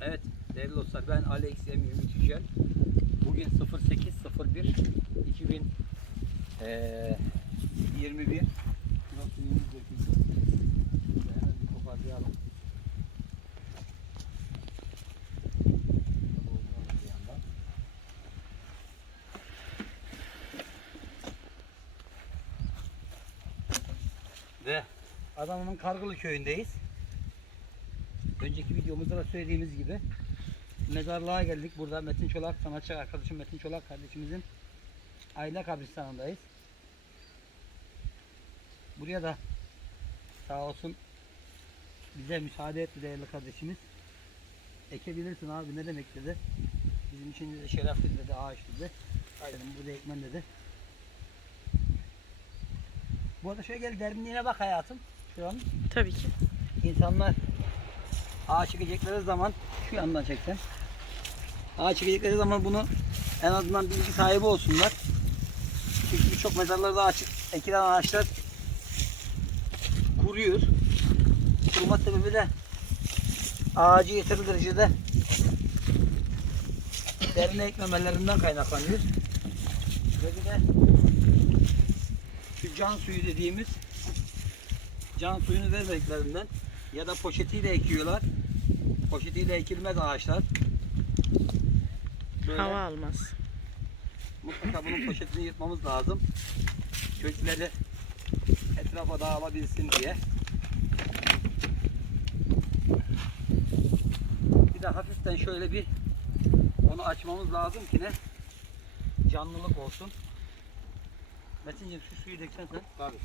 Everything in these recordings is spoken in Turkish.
Evet değerli dostlar ben Alex M. Yücel. Bugün 08.01 2000 eee 21 Kilo suyumuz döküldü. Şöyle Hemen bir toparlayalım. Dolduralım bir yandan. Ve Adana'nın Kargılı köyündeyiz. Önceki videomuzda da söylediğimiz gibi mezarlığa geldik. Burada Metin Çolak, sanatçı arkadaşım Metin Çolak kardeşimizin aile kabristanındayız. Buraya da sağ olsun bize müsaade etti değerli kardeşimiz. Ekebilirsin abi ne demek dedi. Bizim için de şerefli dedi, ağaç dedi. Dedim burada ekmen dedi. Bu arada şöyle gel derinliğine bak hayatım. Şu an Tabii ki. İnsanlar ağaç ekecekleri zaman şu yandan çeksen. Ağaç ekecekleri zaman bunu en azından bilgi sahibi olsunlar. Çünkü birçok mezarlarda ağaç, ekilen ağaçlar kuruyor. Kuruma sebebi de ağacı yeterli derecede derine ekmemelerinden kaynaklanıyor. Ve de şu can suyu dediğimiz can suyunu vermediklerinden ya da poşetiyle ekiyorlar. Poşetiyle ekilmez ağaçlar. Böyle Hava almaz. mutlaka bunun poşetini yırtmamız lazım. Kökleri etrafa dağılabilsin diye. Bir de hafiften şöyle bir onu açmamız lazım ki ne? Canlılık olsun. Metin'ciğim şu suyu döksen sen. Tabii.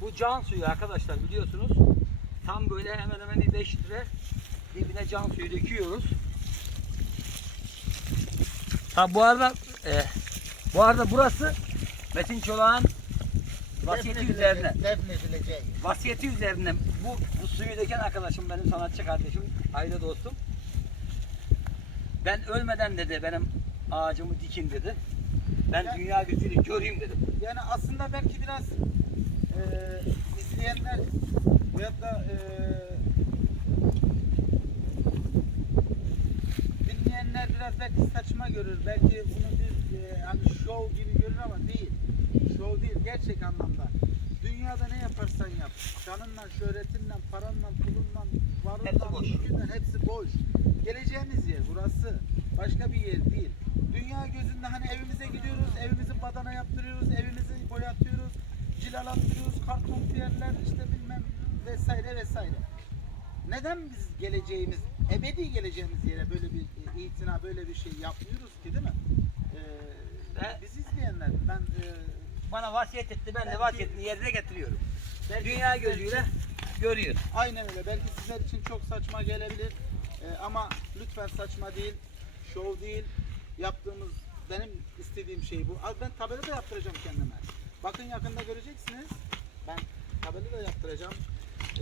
Bu can suyu arkadaşlar biliyorsunuz. Tam böyle hemen hemen bir 5 litre dibine can suyu döküyoruz. Ha bu arada e, bu arada burası Metin Çolak'ın vasiyeti üzerine. Defnedilecek. Vasiyeti üzerine bu, bu suyu döken arkadaşım benim sanatçı kardeşim, aile dostum. Ben ölmeden dedi benim ağacımı dikin dedi. Ben Ya- dünya gözüyle göreyim dedi. Yani aslında belki biraz eee izleyenler veyahut da eee dinleyenler biraz belki saçma görür. Belki bunu bir eee, hani şov gibi görür ama değil. Şov değil gerçek anlamda. Dünyada ne yaparsan yap. Canınla, şöhretinle, paranla, pulunla, varınla, mülkünle hepsi boş. Geleceğiniz yer burası. Başka bir yer değil. Dünya gözünde hani evimize gidiyoruz, evimizi badana yaptırıyoruz, evimizi boyatıyoruz, cilalattırıyoruz, karton piyerler işte bilmem vesaire vesaire. Neden biz geleceğimiz, ebedi geleceğimiz yere böyle bir e, itina, böyle bir şey yapmıyoruz ki değil mi? Ee, biz izleyenler, ben e, Bana vasiyet etti, ben de vasiyetini yerine getiriyorum. belki Dünya gözüyle görüyor. Aynen öyle. Belki sizler için çok saçma gelebilir. Ee, ama lütfen saçma değil, şov değil. Yaptığımız benim istediğim şey bu. Abi ben tabela da yaptıracağım kendime. Bakın yakında göreceksiniz. Ben tabela da yaptıracağım.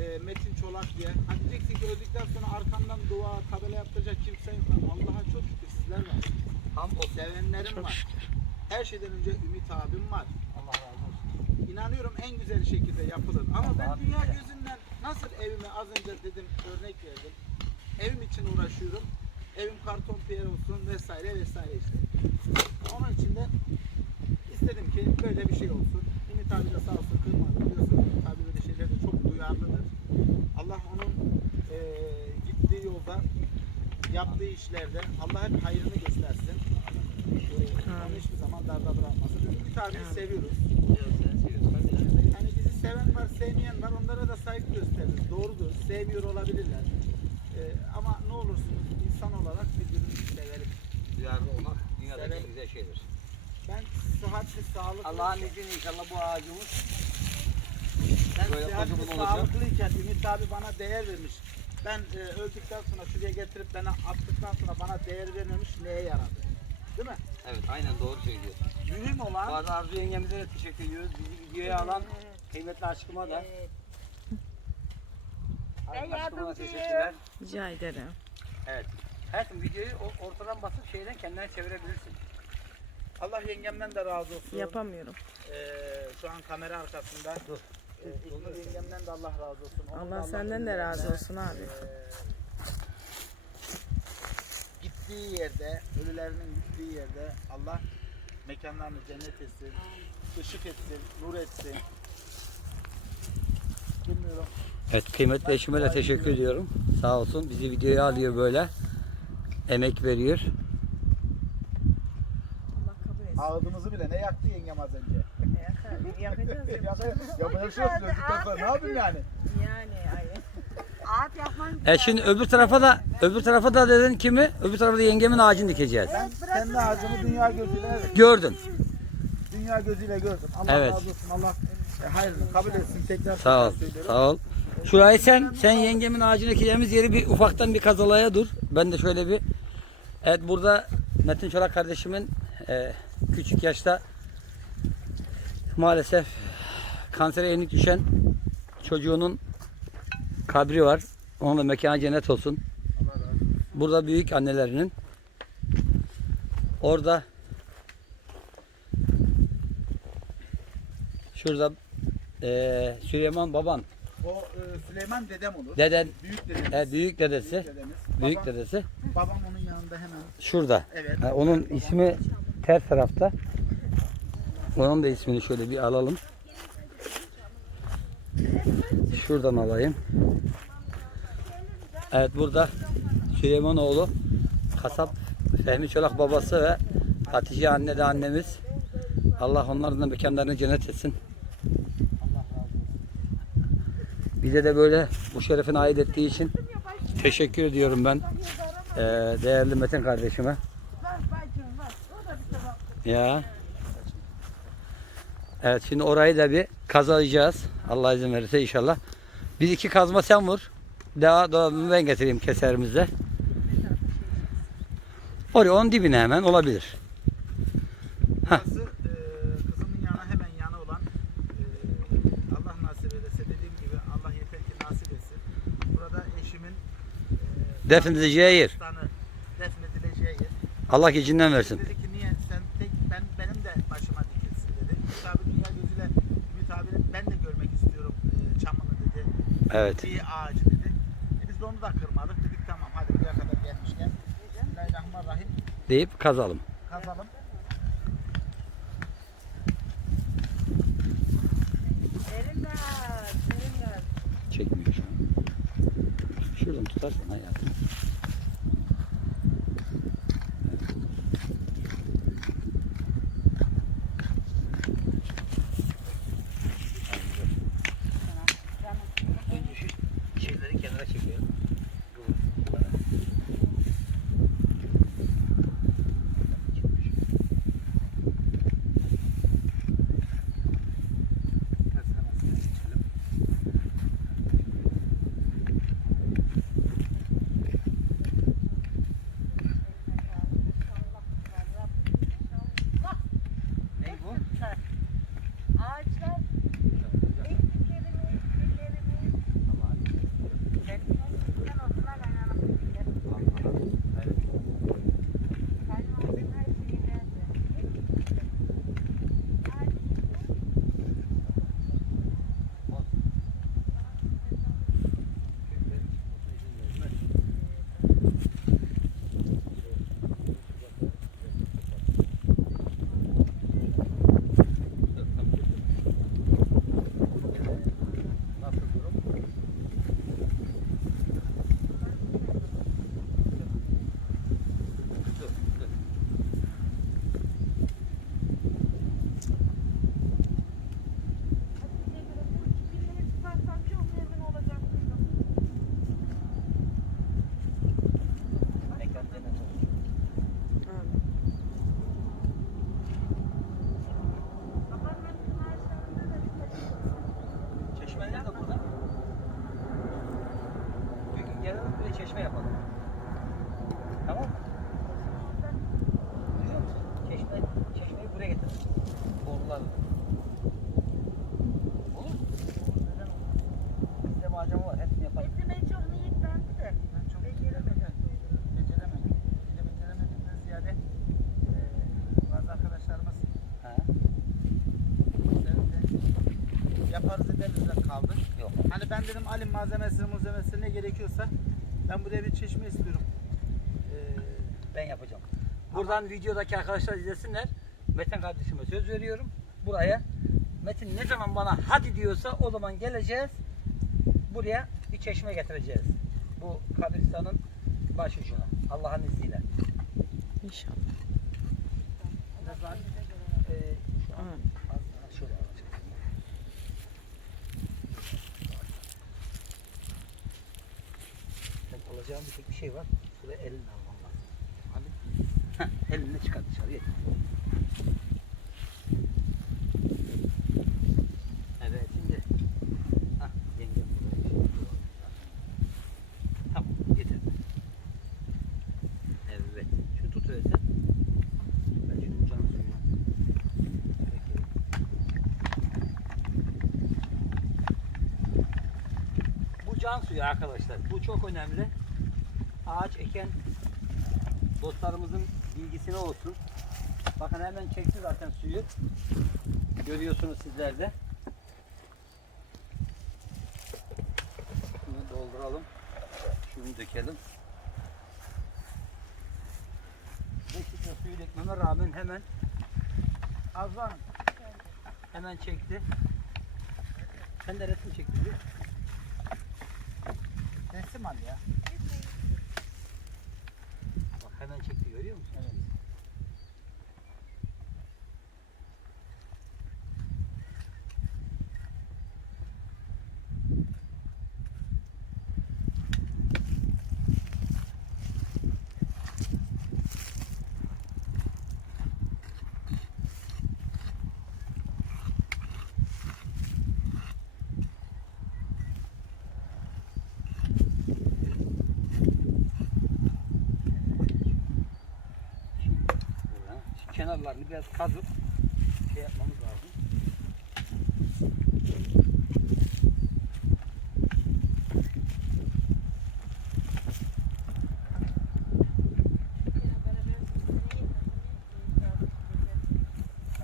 Ee, Metin Çolak diye. Hani diyeceksin ki öldükten sonra arkamdan dua, tabela yaptıracak kimse yok. Allah'a çok şükür sizler var. Ham olsun. Sevenlerim Çok var. şükür. Her şeyden önce Ümit abim var. Allah razı olsun. İnanıyorum en güzel şekilde yapılır. Ama ben Allah'ın dünya gözünden nasıl evime az önce dedim örnek verdim. Evim için uğraşıyorum. Evim karton piyer olsun vesaire vesaire işte. Onun için de istedim ki böyle bir şey olsun. Ümit abi de sağ olsun kırmadı. Biliyorsun Ümit abi böyle şeylerde çok duyarlıdır. Allah onun eee, gittiği yolda yaptığı işlerde Allah hep hayrını göstersin. Eee, onu hiçbir zaman darda bırakmasın. Ümit abiyi Amin. seviyoruz. Hani bizi seven var, sevmeyen var. Onlara da saygı gösteririz. Doğrudur. Sevmiyor olabilirler. Ee, ama ne olursunuz insan olarak birbirimizi sevelim. Duyarlı olmak dünyadaki en güzel şeydir. Ben sıhhatli, sağlıklı. Allah'ın izniyle inşallah bu ağacımız ben olacak. sağlıklıyken Ümit abi bana değer vermiş. Ben e, öldükten sonra şuraya getirip bana attıktan sonra bana değer vermemiş neye yaradı? Değil mi? Evet aynen doğru söylüyorsun. Mühim Bu olan arada Arzu yengemize de teşekkür ediyoruz. Bizi videoya alan kıymetli aşkıma da. Aşkıma da teşekkürler. Rica ederim. Evet. Hayatım videoyu o- ortadan basıp şeyden kendine çevirebilirsin. Allah yengemden de razı olsun. Yapamıyorum. Ee, şu an kamera arkasında. Dur. Yengemden de Allah razı olsun. Onun da Allah senden de razı olsun abi. Ee, gittiği yerde, ölülerinin gittiği yerde Allah mekanlarını cennet etsin, ışık etsin, nur etsin. Bilmiyorum. Evet kıymetli eşime de teşekkür ediyorum. Sağ olsun bizi videoya alıyor böyle. Emek veriyor. Allah kabul etsin. Ağzımızı bile ne yaktı yengem az önce. Yakacağız. yapacağız. Ne yapayım yani? Yani ay. Ağaç yapman E şimdi öbür tarafa da öbür tarafa da dedin kimi? Öbür tarafa da yengemin ağacını dikeceğiz. Ben kendi ağacımı dünya gözüyle evet, Gördün. dünya gözüyle gördüm. Allah Evet. razı olsun. Allah e, hayrını kabul etsin. Tekrar Sağ ol. tekrar söylüyorum. Sağ ol. Şurayı sen sen yengemin ağacını dikeceğimiz yeri bir ufaktan bir kazalaya dur. Ben de şöyle bir Evet burada Metin Çolak kardeşimin e, küçük yaşta maalesef kansere yenik düşen çocuğunun kabri var. Onun da mekanı cennet olsun. Burada büyük annelerinin orada şurada eee, Süleyman baban O e, Süleyman dedem olur. deden Büyük dedemiz. e, büyük dedesi Büyük dedemiz. büyük babam, dedesi babam onun yanında hemen. şurada. Evet. Ha, onun ismi ters tarafta. Onun da ismini şöyle bir alalım. Şuradan alayım. Evet burada Süleymanoğlu kasap Fehmi Çolak babası ve Hatice anne de annemiz. Allah onların da mekanlarını cennet etsin. Bize de böyle bu şerefine ait ettiği için teşekkür ediyorum ben eee, değerli Metin kardeşime. Ya. Evet şimdi orayı da bir kazıyacağız. Allah izin verirse inşallah. Bir iki kazma sen vur. Daha da ben getireyim keserimizde. Oraya onun dibine hemen olabilir. Hah. Burası e, kızımın yanı hemen yanı olan e, Allah nasip ederse dediğim gibi Allah yeter ki nasip etsin. Burada eşimin e, Defnedileceği yer. Defnedileceği yer. Allah gecinden versin. Dedi ki niye sen tek ben benim de başıma dikilsin dedi. Ümit abi dünya gözüyle Ümit abinin ben de görmek istiyorum e, çamını dedi. Evet. Bir ağacı dedi. E, biz de onu da kırmadık. Dedik tamam hadi buraya kadar gelmişken. Bismillahirrahmanirrahim. Deyip kazalım. Kazalım. Çekmiyor şu an. Şuradan tutarsan hayatım. Ben dedim alim malzemesi malzemesi ne gerekiyorsa ben buraya bir çeşme istiyorum. Ee, Ben yapacağım. Buradan videodaki arkadaşlar izlesinler. Metin kardeşime söz veriyorum. Buraya Metin ne zaman bana hadi diyorsa o zaman geleceğiz. Buraya bir çeşme getireceğiz. Bu kabristanın başucuna. Allah'ın izniyle. İnşallah. Biraz daha, eee, şu an Aman. az daha şöyle alacağız. Sen alacağın bir tek bir şey var. Şuraya elini alman lazım. Heh, elini çıkar dışarıya. Evet şimdi. Hah yengem burada bir şey. Tamam yeter. Evet. Şunu tut öyle sen. Ben canı suyunu. Peki. Bu can suyu arkadaşlar. Bu çok önemli. Ağaç eken dostlarımızın bilgisine olsun. Bakın hemen çekti zaten suyu. Görüyorsunuz sizler de. Şunu dolduralım. Şunu dökelim. 5 litre suyu dökmeme rağmen hemen Azvan hemen çekti. Sen de resim çektin? Resim al ya. Görüyor musun? Kenarlarını biraz kazıp şey yapmamız lazım.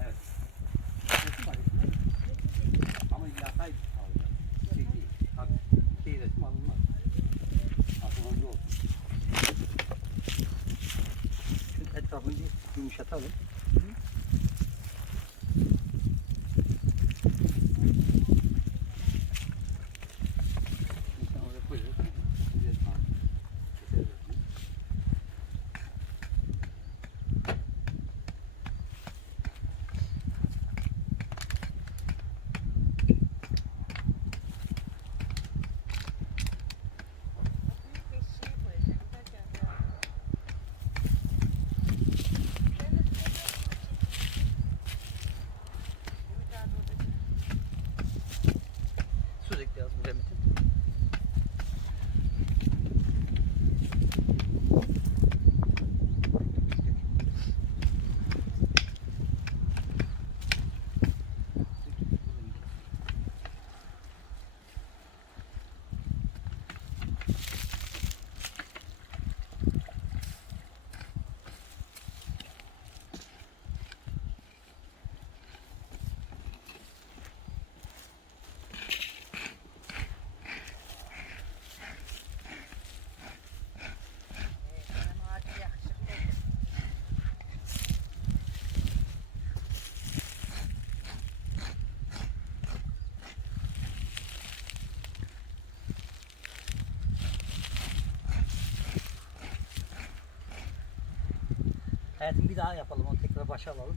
Evet. Resim var, resim var. Ama yatay alacağız. Şey değil. Tabii. Şey resim alınmaz. Aklınızda olsun. Şu etrafını bir yumuşatalım. Şimdi sen oraya koyuyorsun. Buraya tamam. Keseriz. Sürekli yaz buraya Metin. Hayatım bir daha yapalım onu tekrar başa alalım.